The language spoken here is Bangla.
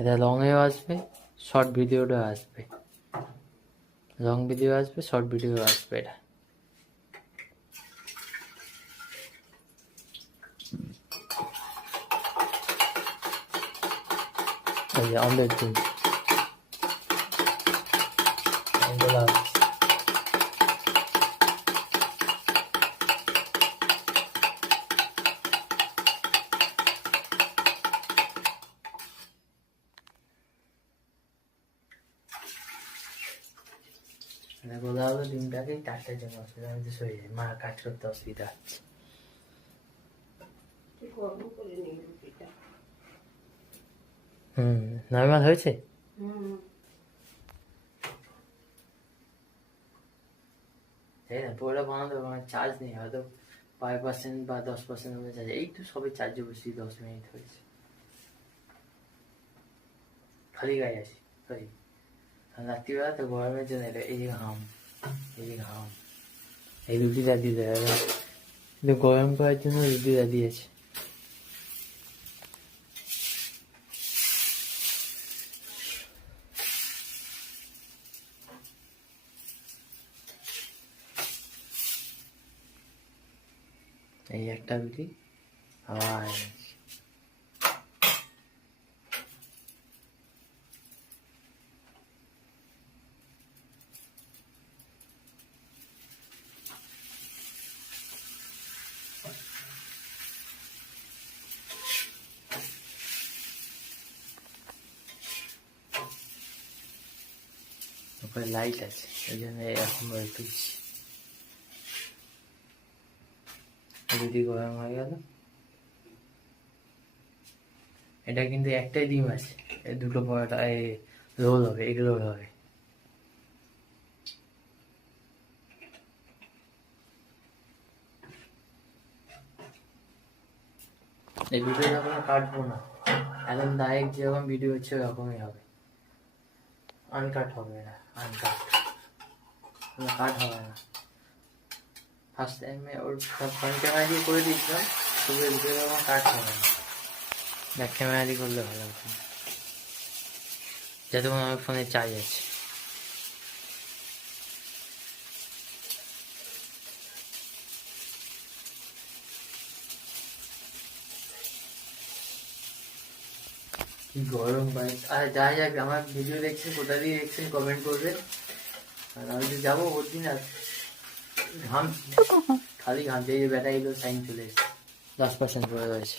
এটা লংয়েও আসবে, শর্ট ভিডিওটাও আসবে। লং ভিডিও আসবে, শর্ট ভিডিও আসবে। এটা এই যে অমলেট ডিম, এগুলো আসবে। গোলা হলো ডিমটাকে 4টার জন্য অসুবিধা হচ্ছে, সরে যায়, মা কাজ করতে অসুবিধা হচ্ছে। নর্মাল হয়েছে। তাই না, পুরোটা বানাতে হবে, চার্জ নেই, হয়তো 5% বা 10% হবে চার্জ। এই তো সবে চার্জে বসি, 10 মিনিট হয়েছে। খালি গায়ে আছি, সরি। রাত্রিবেলা তো গরমের জন্য এই যে ঘাম, এই যে ঘাম, এই রুটিটা দিয়ে দেবে, কিন্তু গরম করার জন্য রুটিটা দিয়েছে। এই একটা রুটি আবার উপরে লাইট আছে, এই জন্য এরকম ভাবে তুলছি। রুটি গরম হয়ে গেল। এটা কিন্তু একটাই ডিম আছে, দুটো পরোটা রোল হবে, এগ রোল হবে। এই ভিডিও যখন কাটবো না, একদম ডাইরেক্ট যেরকম ভিডিও হচ্ছে ওরকমই হবে, আনকাট হবে না, আনকাট কাট হবে না। ফার্স্ট টাইমে ওর সব ফ্রন্ট ক্যামেরা দিয়ে করে দিয়েছিলাম, তবে ভিডিও যখন কাট হবে না, ব্যাক ক্যামেরা দিয়ে করলে ভালো হতো, যতক্ষণ আমার ফোনে চার্জ আছে। কি গরম ভাই! আর যাই যাক, আমার ভিডিও দেখছেন, কোথা দিয়ে দেখছেন কমেন্ট করবেন। আর আমি যে যাবো ওর দিন, আর ঘাম, খালি ঘামছে। এই যে ব্যাটারিগুলো সাইন চলে এসেছে, 10% পড়ে রয়েছে।